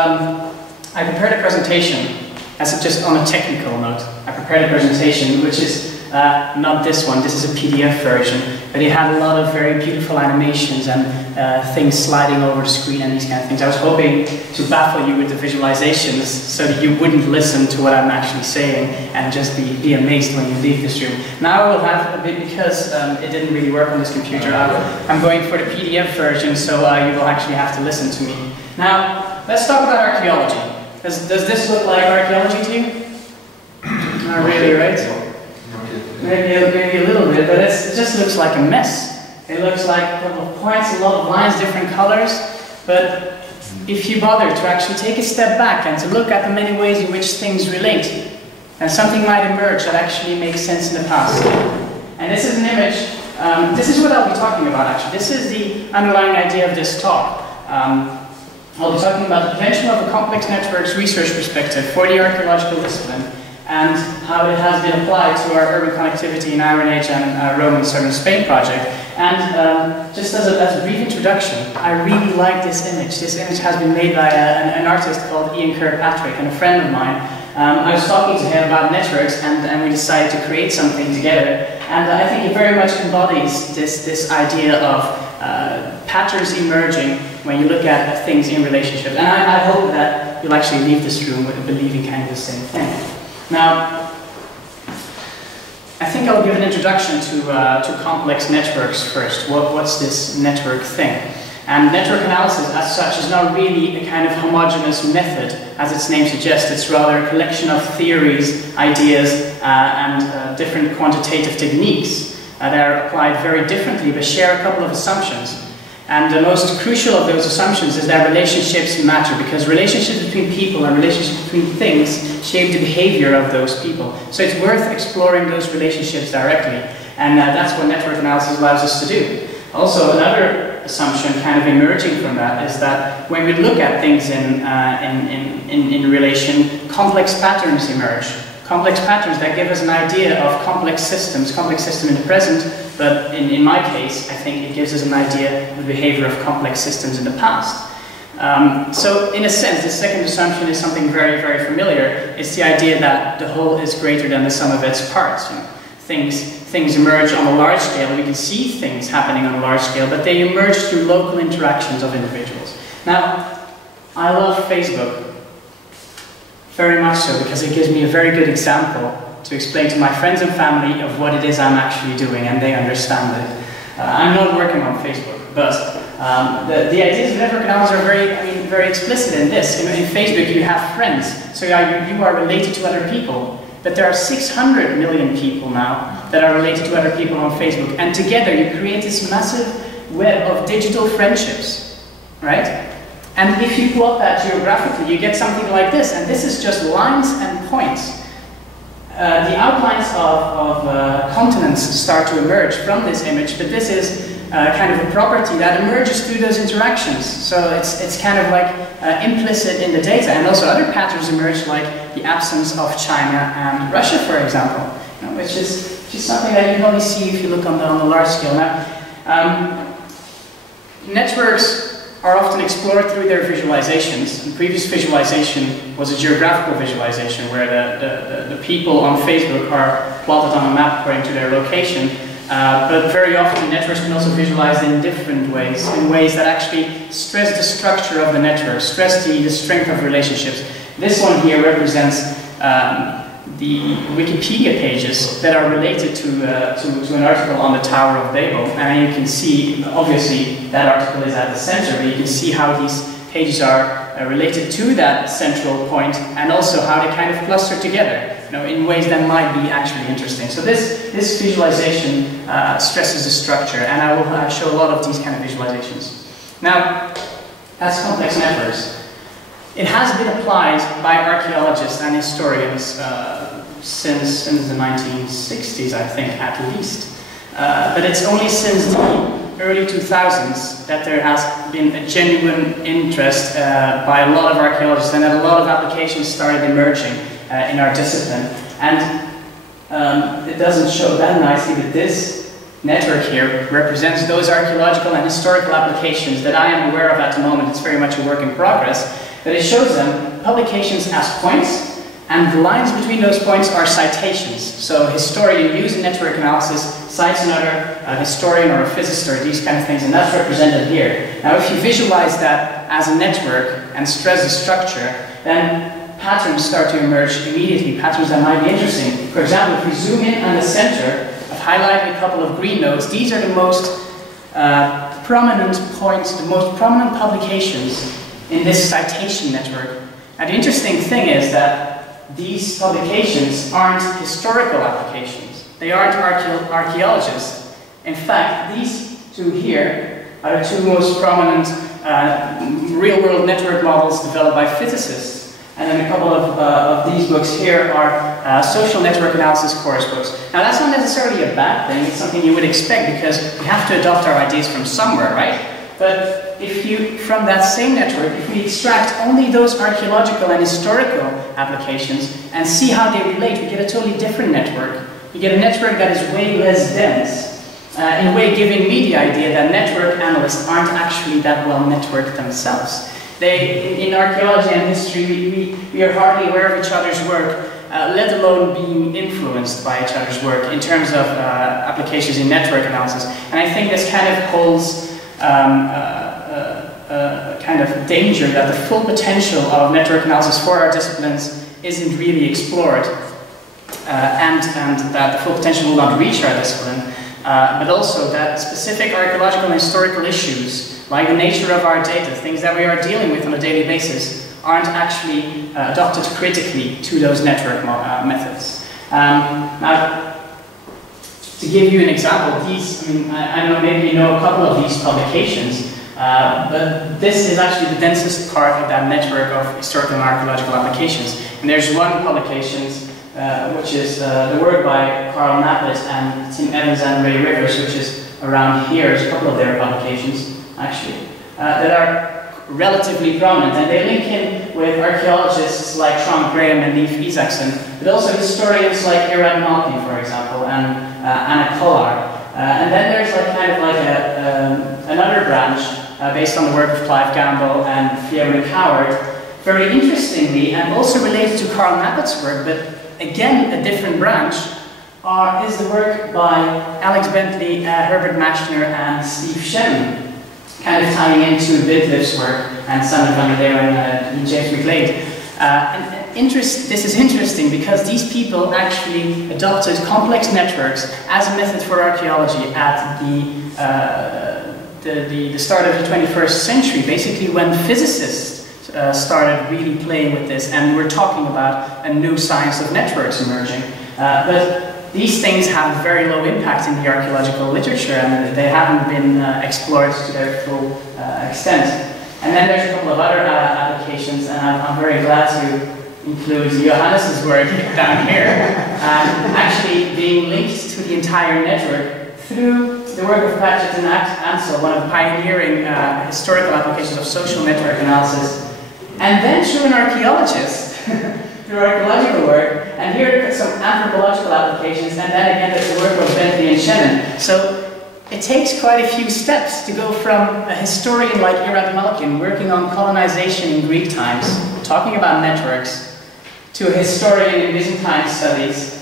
I prepared a presentation, just on a technical note. I prepared a presentation which is not this one, this is a PDF version, but it had a lot of very beautiful animations and things sliding over the screen and these kind of things. I was hoping to baffle you with the visualizations so that you wouldn't listen to what I'm actually saying and just be amazed when you leave this room. Now I will have a bit, because it didn't really work on this computer, I'm going for the PDF version, so you will actually have to listen to me. Now, let's talk about archaeology. Does this look like archaeology to you? Not really, right? Maybe a little bit, but it just looks like a mess. It looks like a couple of points, a lot of lines, different colors. But if you bother to actually take a step back and to look at the many ways in which things relate, then something might emerge that actually makes sense in the past. And this is an image, this is what I'll be talking about actually. This is the underlying idea of this talk. I'll be talking about the potential of a complex networks research perspective for the archaeological discipline and how it has been applied to our urban connectivity in Iron Age and Roman Southern Spain project. And just as a brief introduction, I really like this image. This image has been made by an artist called Ian Kirkpatrick and a friend of mine. I was talking to him about networks and we decided to create something together. And I think it very much embodies this idea of patterns emerging when you look at things in relationship. And I hope that you'll actually leave this room with believing kind of the same thing. Now, I think I'll give an introduction to complex networks first. What's this network thing? And network analysis as such is not really a kind of homogeneous method, as its name suggests. It's rather a collection of theories, ideas, and different quantitative techniques that are applied very differently but share a couple of assumptions. And the most crucial of those assumptions is that relationships matter, because relationships between people and relationships between things shape the behavior of those people. So it's worth exploring those relationships directly, and that's what network analysis allows us to do. Also, another assumption kind of emerging from that is that when we look at things in relation, complex patterns emerge. Complex patterns that give us an idea of complex system in the present, but in my case, I think it gives us an idea of the behavior of complex systems in the past. So in a sense, the second assumption is something very, very familiar. It's the idea that the whole is greater than the sum of its parts. You know, things emerge on a large scale, we can see things happening on a large scale, but they emerge through local interactions of individuals. Now, I love Facebook. Very much so, because it gives me a very good example to explain to my friends and family of what it is I'm actually doing, and they understand it. I'm not working on Facebook, but the ideas of network analysis are very explicit in this. In Facebook you have friends, so you are related to other people, but there are 600 million people now that are related to other people on Facebook, and together you create this massive web of digital friendships, right? And if you plot that geographically, you get something like this, and this is just lines and points. The outlines of continents start to emerge from this image, but this is kind of a property that emerges through those interactions. So it's kind of like implicit in the data, and also other patterns emerge, like the absence of China and Russia, for example, which is something that you can only see if you look on the large scale. Now, networks are often explored through their visualizations. And previous visualization was a geographical visualization where the people on Facebook are plotted on a map according to their location. But very often networks can also visualize in different ways, in ways that actually stress the structure of the network, stress the strength of relationships. This one here represents the Wikipedia pages that are related to an article on the Tower of Babel. And you can see, obviously, that article is at the center, but you can see how these pages are related to that central point, and also how they kind of cluster together, in ways that might be actually interesting. So this visualization stresses the structure, and I will show a lot of these kind of visualizations. Now, that's complex networks. It has been applied by archaeologists and historians since the 1960s, I think, at least. But it's only since the early 2000s that there has been a genuine interest by a lot of archaeologists, and that a lot of applications started emerging in our discipline. And it doesn't show that nicely, but this network here represents those archaeological and historical applications that I am aware of at the moment. It's very much a work in progress. But it shows them publications as points, and the lines between those points are citations. So a historian using network analysis cites another historian or a physicist or these kind of things, and that's represented here. Now if you visualize that as a network and stress the structure, then patterns start to emerge immediately, patterns that might be interesting. For example, if we zoom in on the center, I've highlighted a couple of green nodes. These are the most prominent points, the most prominent publications in this citation network. And the interesting thing is that these publications aren't historical applications. They aren't archaeologists. In fact, these two here are the two most prominent real-world network models developed by physicists. And then a couple of these books here are social network analysis course books. Now that's not necessarily a bad thing, it's something you would expect because we have to adopt our ideas from somewhere, right? But if you, from that same network, if we extract only those archaeological and historical applications and see how they relate, we get a totally different network. You get a network that is way less dense, in a way giving me the idea that network analysts aren't actually that well networked themselves. In archaeology and history, we are hardly aware of each other's work, let alone being influenced by each other's work in terms of applications in network analysis. And I think this kind of holds a kind of danger that the full potential of network analysis for our disciplines isn't really explored, and that the full potential will not reach our discipline, but also that specific archaeological and historical issues, like the nature of our data, things that we are dealing with on a daily basis, aren't actually adopted critically to those network methods. Now, to give you an example, these, I don't know, maybe you know a couple of these publications, but this is actually the densest part of that network of historical and archaeological applications. And there's one publication, which is the work by Carl Nappet and Tim Evans and Ray Rivers, which is around here. There's a couple of their publications, actually, that are relatively prominent, and they link in with archaeologists like Sean Graham and Leif Isaacson, but also historians like Irad Malki, for example, and Anna Kollar. And then there's another branch based on the work of Clive Gamble and Fiona Coward, very interestingly, and also related to Carl Nappet's work, but again a different branch, is the work by Alex Bentley, Herbert Machner, and Steve Shen, kind of tying into Bidliff's work and Sander van der Leeuwen and James McGlade. This is interesting because these people actually adopted complex networks as a method for archaeology at the start of the 21st century, basically when physicists started really playing with this, and we're talking about a new science of networks emerging. But these things have very low impact in the archaeological literature, and they haven't been explored to their full extent. And then there's a couple of other applications, and I'm very glad to include Johannes' work down here, actually being linked to the entire network through the work of Patrick and Ansel, one of the pioneering historical applications of social network analysis, and then through an archaeologist, through archaeological work, and here are some anthropological applications, and then again there's the work of Bentley and Shannon. So it takes quite a few steps to go from a historian like Irad Malkin working on colonization in Greek times, talking about networks, to a historian in Byzantine Studies,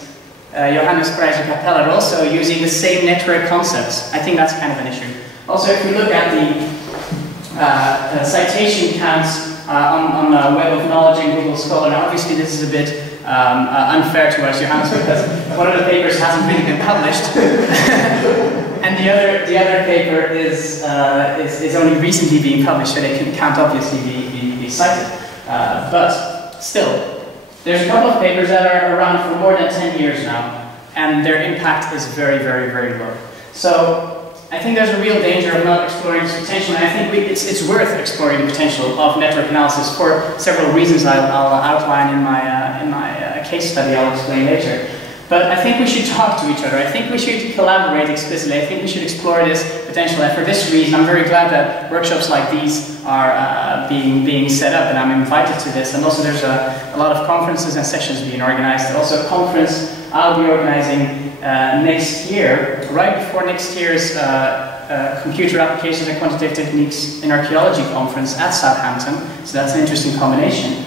Johannes Preiser Capeller, also using the same network concepts. I think that's kind of an issue. Also, if we look at the citation counts on Web of Knowledge and Google Scholar, now obviously this is a bit unfair to us, Johannes, because one of the papers hasn't really been published, and the other paper is only recently being published, so they can't obviously be cited. But still, there's a couple of papers that are around for more than 10 years now, and their impact is very, very, very low. So I think there's a real danger of not exploring its potential, and I think it's worth exploring the potential of network analysis for several reasons I'll outline in my case study I'll explain later. But I think we should talk to each other. I think we should collaborate explicitly. I think we should explore this potential. And for this reason, I'm very glad that workshops like these are being set up, and I'm invited to this. And also there's a lot of conferences and sessions being organized. Also a conference I'll be organizing next year, right before next year's Computer Applications and Quantitative Techniques in Archaeology conference at Southampton, so that's an interesting combination.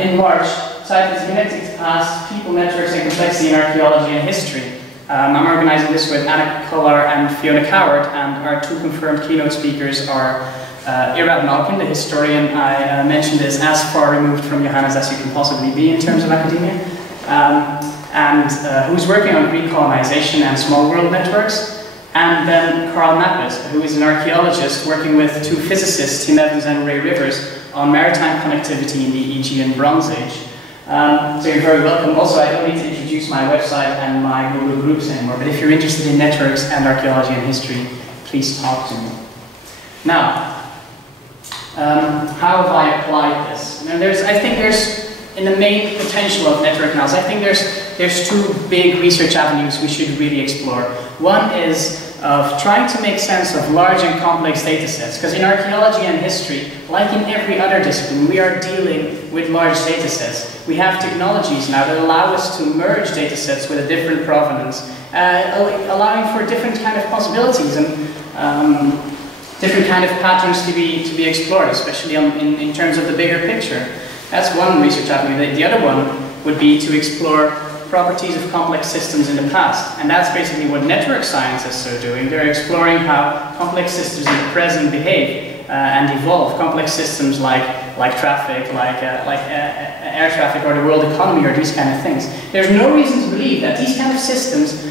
In March, titled Genetic Past, People, Networks and Complexity in Archaeology and History. I'm organizing this with Anna Kollar and Fiona Coward, and our two confirmed keynote speakers are Irad Malkin, the historian I mentioned, is as far removed from Johannes as you can possibly be in terms of academia, and who's working on Greek colonization and small world networks. And then Carl Mappes, who is an archaeologist working with two physicists, Tim Evans and Ray Rivers, on maritime connectivity in the Aegean Bronze Age. So you're very welcome. Also, I don't need to introduce my website and my Google Groups anymore, but if you're interested in networks and archaeology and history, please talk to me. Now, how have I applied this? And I think there's, in the main potential of network analysis, I think there's two big research avenues we should really explore. One is of trying to make sense of large and complex data sets, because in archaeology and history, like in every other discipline, we are dealing with large data sets. We have technologies now that allow us to merge data sets with a different provenance, allowing for different kind of possibilities and different kind of patterns to be explored, especially in terms of the bigger picture. That's one research avenue. The other one would be to explore properties of complex systems in the past. And that's basically what network scientists are doing. They're exploring how complex systems in the present behave and evolve. Complex systems like traffic, like air traffic or the world economy or these kind of things. There's no reason to believe that these kind of systems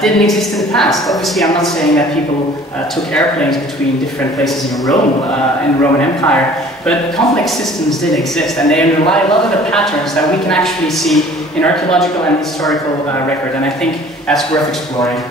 didn't exist in the past. Obviously, I'm not saying that people took airplanes between different places in Rome, in the Roman Empire, but complex systems did exist, and they underlie a lot of the patterns that we can actually see in archaeological and historical record, and I think that's worth exploring.